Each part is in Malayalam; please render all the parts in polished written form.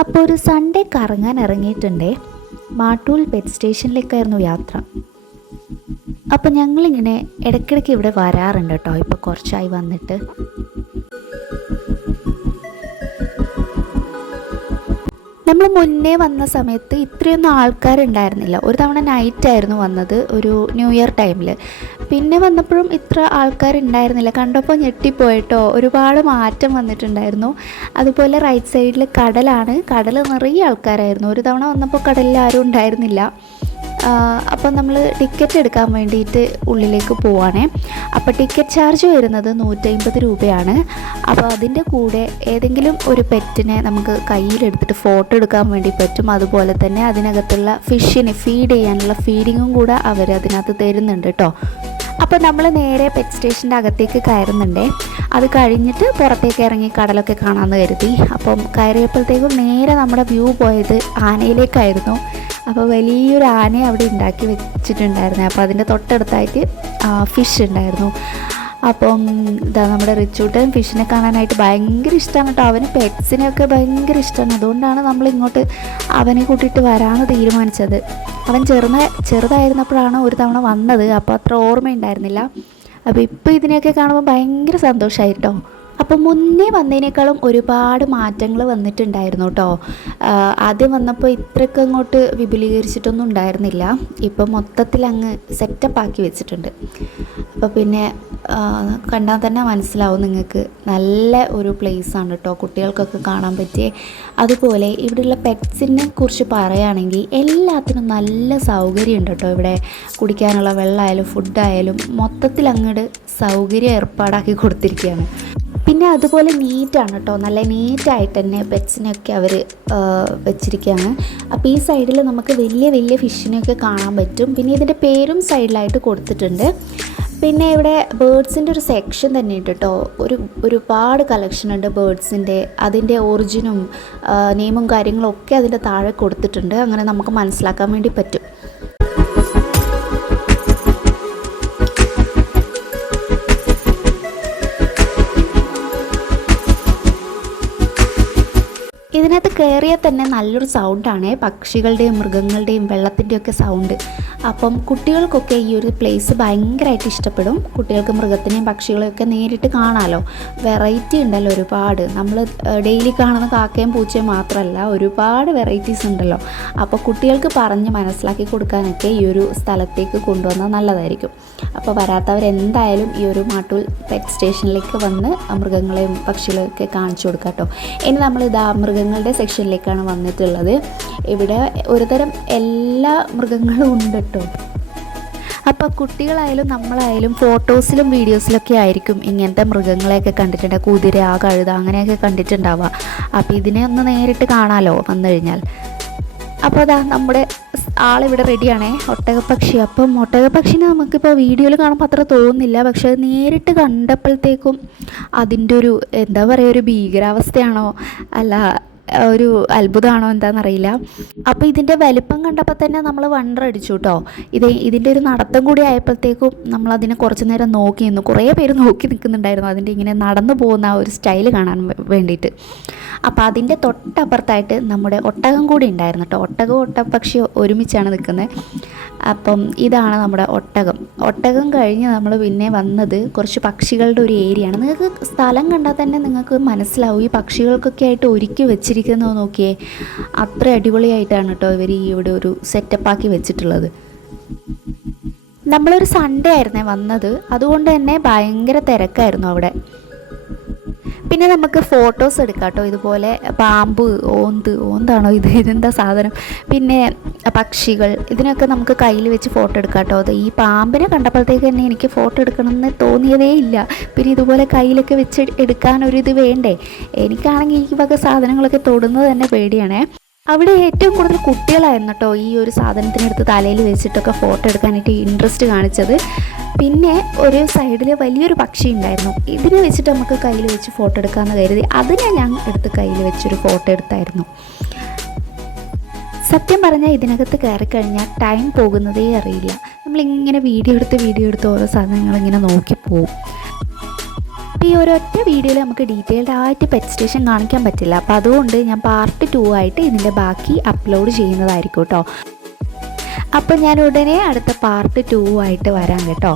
അപ്പോൾ ഒരു സൺഡേ കറങ്ങാൻ ഇറങ്ങിയിട്ടുണ്ടേ. മാട്ടൂൽ പെറ്റ് സ്റ്റേഷനിലേക്കായിരുന്നു യാത്ര. അപ്പോൾ ഞങ്ങളിങ്ങനെ ഇടയ്ക്കിടയ്ക്ക് ഇവിടെ വരാറുണ്ട് കേട്ടോ. ഇപ്പോൾ കുറച്ചായി വന്നിട്ട്. നമ്മൾ മുന്നേ വന്ന സമയത്ത് ഇത്രയൊന്നും ആൾക്കാരുണ്ടായിരുന്നില്ല. ഒരു തവണ നൈറ്റായിരുന്നു വന്നത്, ഒരു ന്യൂ ഇയർ ടൈമിൽ. പിന്നെ വന്നപ്പോഴും ഇത്ര ആൾക്കാരുണ്ടായിരുന്നില്ല. കണ്ടപ്പോൾ ഞെട്ടിപ്പോയിട്ടോ. ഒരുപാട് മാറ്റം വന്നിട്ടുണ്ടായിരുന്നു. അതുപോലെ റൈറ്റ് സൈഡിൽ കടലാണ്. കടൽ നിറയെ ആൾക്കാരായിരുന്നു. ഒരു തവണ വന്നപ്പോൾ കടലിൽ ആരും ഉണ്ടായിരുന്നില്ല. അപ്പോൾ നമ്മൾ ടിക്കറ്റ് എടുക്കാൻ വേണ്ടിയിട്ട് ഉള്ളിലേക്ക് പോവുകയാണേ. അപ്പോൾ ടിക്കറ്റ് ചാർജ് വരുന്നത് 150 രൂപയാണ്. അപ്പോൾ അതിൻ്റെ കൂടെ ഏതെങ്കിലും ഒരു പെറ്റിനെ നമുക്ക് കയ്യിലെടുത്തിട്ട് ഫോട്ടോ എടുക്കാൻ വേണ്ടി പറ്റും. അതുപോലെ തന്നെ അതിനകത്തുള്ള ഫിഷിന് ഫീഡ് ചെയ്യാനുള്ള ഫീഡിങ്ങും കൂടെ അവർ അതിനകത്ത് തരുന്നുണ്ട് കേട്ടോ. അപ്പോൾ നമ്മൾ നേരെ പെറ്റ് സ്റ്റേഷൻ്റെ അകത്തേക്ക് കയറുന്നുണ്ടേ. അത് കഴിഞ്ഞിട്ട് പുറത്തേക്ക് ഇറങ്ങി കടലൊക്കെ കാണാമെന്ന് കരുതി. അപ്പം കയറിയപ്പോഴത്തേക്കും നേരെ നമ്മുടെ വ്യൂ പോയത് ആനയിലേക്കായിരുന്നു. അപ്പോൾ വലിയൊരു ആനയെ അവിടെ ഉണ്ടാക്കി വെച്ചിട്ടുണ്ടായിരുന്നു. അപ്പോൾ അതിൻ്റെ തൊട്ടടുത്തായിട്ട് ഫിഷ് ഉണ്ടായിരുന്നു. അപ്പം ഇതാ നമ്മുടെ റിച്ചൂട്ടൻ ഫിഷിനെ കാണാനായിട്ട് ഭയങ്കര ഇഷ്ടമാണ് കേട്ടോ. അവന് പെറ്റ്സിനെയൊക്കെ ഭയങ്കര ഇഷ്ടമാണ്. അതുകൊണ്ടാണ് നമ്മൾ ഇങ്ങോട്ട് അവനെ കൂട്ടിയിട്ട് വരാമെന്ന് തീരുമാനിച്ചത്. അവൻ ചെറുതായിരുന്നപ്പോഴാണ് ഒരു തവണ വന്നത്. അപ്പോൾ അത്ര ഓർമ്മയുണ്ടായിരുന്നില്ല. അപ്പോൾ ഇപ്പോൾ ഇതിനെയൊക്കെ കാണുമ്പോൾ ഭയങ്കര സന്തോഷമായിട്ടോ. അപ്പോൾ മുന്നേ വന്നതിനേക്കാളും ഒരുപാട് മാറ്റങ്ങൾ വന്നിട്ടുണ്ടായിരുന്നു കേട്ടോ. ആദ്യം വന്നപ്പോൾ ഇത്രയ്ക്ക് അങ്ങോട്ട് വിപുലീകരിച്ചിട്ടൊന്നും ഉണ്ടായിരുന്നില്ല. ഇപ്പം മൊത്തത്തിൽ അങ്ങ് സെറ്റപ്പാക്കി വെച്ചിട്ടുണ്ട്. അപ്പോൾ പിന്നെ കണ്ടാൽ തന്നെ മനസ്സിലാവും നിങ്ങൾക്ക്, നല്ല ഒരു പ്ലേസാണ് കേട്ടോ, കുട്ടികൾക്കൊക്കെ കാണാൻ പറ്റിയ. അതുപോലെ ഇവിടെയുള്ള പെറ്റ്സിനെ കുറിച്ച് പറയുകയാണെങ്കിൽ എല്ലാത്തിനും നല്ല സൗകര്യമുണ്ട് കേട്ടോ. ഇവിടെ കുടിക്കാനുള്ള വെള്ളമായാലും ഫുഡായാലും മൊത്തത്തിൽ അങ്ങോട്ട് സൗകര്യം ഏർപ്പാടാക്കി കൊടുത്തിരിക്കുകയാണ്. പിന്നെ അതുപോലെ നീറ്റാണ് കേട്ടോ. നല്ല നീറ്റായിട്ട് തന്നെ പെറ്റ്സിനെയൊക്കെ അവർ വെച്ചിരിക്കുകയാണ്. അപ്പോൾ ഈ സൈഡിൽ നമുക്ക് വലിയ വലിയ ഫിഷിനെയൊക്കെ കാണാൻ പറ്റും. പിന്നെ ഇതിൻ്റെ പേരും സൈഡിലായിട്ട് കൊടുത്തിട്ടുണ്ട്. പിന്നെ ഇവിടെ ബേർഡ്സിൻ്റെ ഒരു സെക്ഷൻ തന്നെ ഉണ്ട് കേട്ടോ. ഒരുപാട് കളക്ഷൻ ഉണ്ട് ബേർഡ്സിൻ്റെ. അതിൻ്റെ ഒറിജിനും നെയിമും കാര്യങ്ങളും ഒക്കെ അതിൻ്റെ താഴെ കൊടുത്തിട്ടുണ്ട്. അങ്ങനെ നമുക്ക് മനസ്സിലാക്കാൻ വേണ്ടി പറ്റും. ഇതിനകത്ത് കയറിയാൽ തന്നെ നല്ലൊരു സൗണ്ടാണ്, പക്ഷികളുടെയും മൃഗങ്ങളുടെയും വെള്ളത്തിൻ്റെയൊക്കെ സൗണ്ട്. അപ്പം കുട്ടികൾക്കൊക്കെ ഈ ഒരു പ്ലേസ് ഭയങ്കരമായിട്ട് ഇഷ്ടപ്പെടും. കുട്ടികൾക്ക് മൃഗത്തിനെയും പക്ഷികളെയൊക്കെ നേരിട്ട് കാണാമല്ലോ. വെറൈറ്റി ഉണ്ടല്ലോ ഒരുപാട്. നമ്മൾ ഡെയിലി കാണുന്ന കാക്കയും പൂച്ചയും മാത്രമല്ല, ഒരുപാട് വെറൈറ്റീസ് ഉണ്ടല്ലോ. അപ്പോൾ കുട്ടികൾക്ക് പറഞ്ഞ് മനസ്സിലാക്കി കൊടുക്കാനൊക്കെ ഈ ഒരു സ്ഥലത്തേക്ക് കൊണ്ടുവന്നാൽ നല്ലതായിരിക്കും. അപ്പോൾ വരാത്തവരെന്തായാലും ഈ ഒരു മാട്ടൂൽ പെറ്റ് സ്റ്റേഷനിലേക്ക് വന്ന് മൃഗങ്ങളെയും പക്ഷികളെയൊക്കെ കാണിച്ചു കൊടുക്കാം കേട്ടോ. ഇനി നമ്മളിതാ മൃഗങ്ങളുടെ സെക്ഷനിലേക്കാണ് വന്നിട്ടുള്ളത്. ഇവിടെ ഒരുതരം എല്ലാ മൃഗങ്ങളും ഉണ്ട് കേട്ടോ. അപ്പോൾ കുട്ടികളായാലും നമ്മളായാലും ഫോട്ടോസിലും വീഡിയോസിലൊക്കെ ആയിരിക്കും ഇങ്ങനത്തെ മൃഗങ്ങളെയൊക്കെ കണ്ടിട്ടുണ്ട്. കുതിര, കഴുത അങ്ങനെയൊക്കെ കണ്ടിട്ടുണ്ടാവുക. അപ്പോൾ ഇതിനെ ഒന്ന് നേരിട്ട് കാണാമല്ലോ വന്നു കഴിഞ്ഞാൽ. അപ്പോൾ അതാ നമ്മുടെ ആളിവിടെ റെഡിയാണേ, ഒട്ടകപ്പക്ഷി. അപ്പം ഒട്ടകപ്പക്ഷിനെ നമുക്കിപ്പോൾ വീഡിയോയിൽ കാണുമ്പോൾ അത്ര തോന്നുന്നില്ല. പക്ഷെ അത് നേരിട്ട് കണ്ടപ്പോഴത്തേക്കും അതിൻ്റെ ഒരു എന്താ പറയുക, ഒരു ഭീകരാവസ്ഥയാണോ അല്ല ഒരു അത്ഭുതമാണോ എന്താണെന്നറിയില്ല. അപ്പോൾ ഇതിൻ്റെ വലിപ്പം കണ്ടപ്പോൾ തന്നെ നമ്മൾ വണ്ടർ അടിച്ചു കേട്ടോ. ഇതിൻ്റെ ഒരു നടത്തം കൂടി ആയപ്പോഴത്തേക്കും നമ്മളതിനെ കുറച്ച് നേരം നോക്കി നിന്നു. കുറേ പേര് നോക്കി നിൽക്കുന്നുണ്ടായിരുന്നു അതിൻ്റെ ഇങ്ങനെ നടന്നു പോകുന്ന ആ ഒരു സ്റ്റൈല് കാണാൻ വേണ്ടിയിട്ട്. അപ്പോൾ അതിൻ്റെ തൊട്ടപ്പുറത്തായിട്ട് നമ്മുടെ ഒട്ടകം കൂടി ഉണ്ടായിരുന്നു കേട്ടോ. ഒട്ടകവും ഒട്ടകപ്പക്ഷി ഒരുമിച്ചാണ് നിൽക്കുന്നത്. അപ്പം ഇതാണ് നമ്മുടെ ഒട്ടകം കഴിഞ്ഞ് നമ്മൾ പിന്നെ വന്നത് കുറച്ച് പക്ഷികളുടെ ഒരു ഏരിയയാണ്. നിങ്ങൾക്ക് സ്ഥലം കണ്ടാൽ തന്നെ നിങ്ങൾക്ക് മനസ്സിലാവും ഈ പക്ഷികൾക്കൊക്കെ ആയിട്ട് ഒരുക്കി വെച്ചിരിക്കുന്നത് നോക്കിയേ. അത്ര അടിപൊളിയായിട്ടാണ് കേട്ടോ ഇവർ ഇവിടെ ഒരു സെറ്റപ്പാക്കി വെച്ചിട്ടുള്ളത്. നമ്മളൊരു സൺഡേ ആയിരുന്നേ വന്നത്, അതുകൊണ്ട് തന്നെ ഭയങ്കര തിരക്കായിരുന്നു അവിടെ. പിന്നെ നമുക്ക് ഫോട്ടോസ് എടുക്കാം കേട്ടോ. ഇതുപോലെ പാമ്പ്, ഓന്താണോ ഇതെന്താ സാധനം, പിന്നെ പക്ഷികൾ, ഇതിനൊക്കെ നമുക്ക് കയ്യിൽ വെച്ച് ഫോട്ടോ എടുക്കാം കേട്ടോ. അത് ഈ പാമ്പിനെ കണ്ടപ്പോഴത്തേക്ക് തന്നെ എനിക്ക് ഫോട്ടോ എടുക്കണമെന്ന് തോന്നിയതേ ഇല്ല. പിന്നെ ഇതുപോലെ കയ്യിലൊക്കെ വെച്ച് എടുക്കാനൊരിത് വേണ്ടേ. എനിക്കാണെങ്കിൽ ഈ വക സാധനങ്ങളൊക്കെ തൊടുന്നത് തന്നെ പേടിയാണേ. അവിടെ ഏറ്റവും കൂടുതൽ കുട്ടികളായിരുന്നു കേട്ടോ ഈ ഒരു സാധനത്തിനെടുത്ത് തലയിൽ വെച്ചിട്ടൊക്കെ ഫോട്ടോ എടുക്കാനായിട്ട് ഇൻട്രസ്റ്റ് കാണിച്ചത്. പിന്നെ ഒരു സൈഡിൽ വലിയൊരു പക്ഷി ഉണ്ടായിരുന്നു. ഇതിനെ വെച്ചിട്ട് നമുക്ക് കയ്യിൽ വെച്ച് ഫോട്ടോ എടുക്കാമെന്ന് കരുതി അതിനെ ഞാൻ എടുത്ത് കയ്യിൽ വെച്ചൊരു ഫോട്ടോ എടുത്തായിരുന്നു. സത്യം പറഞ്ഞാൽ ഇതിനകത്ത് കയറിക്കഴിഞ്ഞാൽ ടൈം പോകുന്നതേ അറിയില്ല. നമ്മളിങ്ങനെ വീഡിയോ എടുത്ത് ഓരോ സാധനങ്ങളിങ്ങനെ നോക്കിപ്പോവും. അപ്പോൾ ഈ ഒരൊറ്റ വീഡിയോയിൽ നമുക്ക് ഡീറ്റെയിൽഡ് ആയിട്ട് പെറ്റ് സ്റ്റേഷൻ കാണിക്കാൻ പറ്റില്ല. അപ്പോൾ അതുകൊണ്ട് ഞാൻ പാർട്ട് 2 ആയിട്ട് ഇതിൻ്റെ ബാക്കി അപ്ലോഡ് ചെയ്യുന്നതായിരിക്കും കേട്ടോ. അപ്പം ഞാൻ ഉടനെ അടുത്ത പാർട്ട് 2 ആയിട്ട് വരാം കേട്ടോ.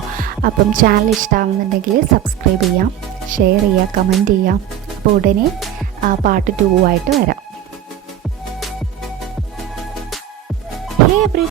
അപ്പം ചാനൽ ഇഷ്ടമാകുന്നുണ്ടെങ്കിൽ സബ്സ്ക്രൈബ് ചെയ്യാം, ഷെയർ ചെയ്യുക, കമൻറ്റ് ചെയ്യാം. അപ്പോൾ ഉടനെ പാർട്ട് 2 ആയിട്ട് വരാം. ഹേ എവരി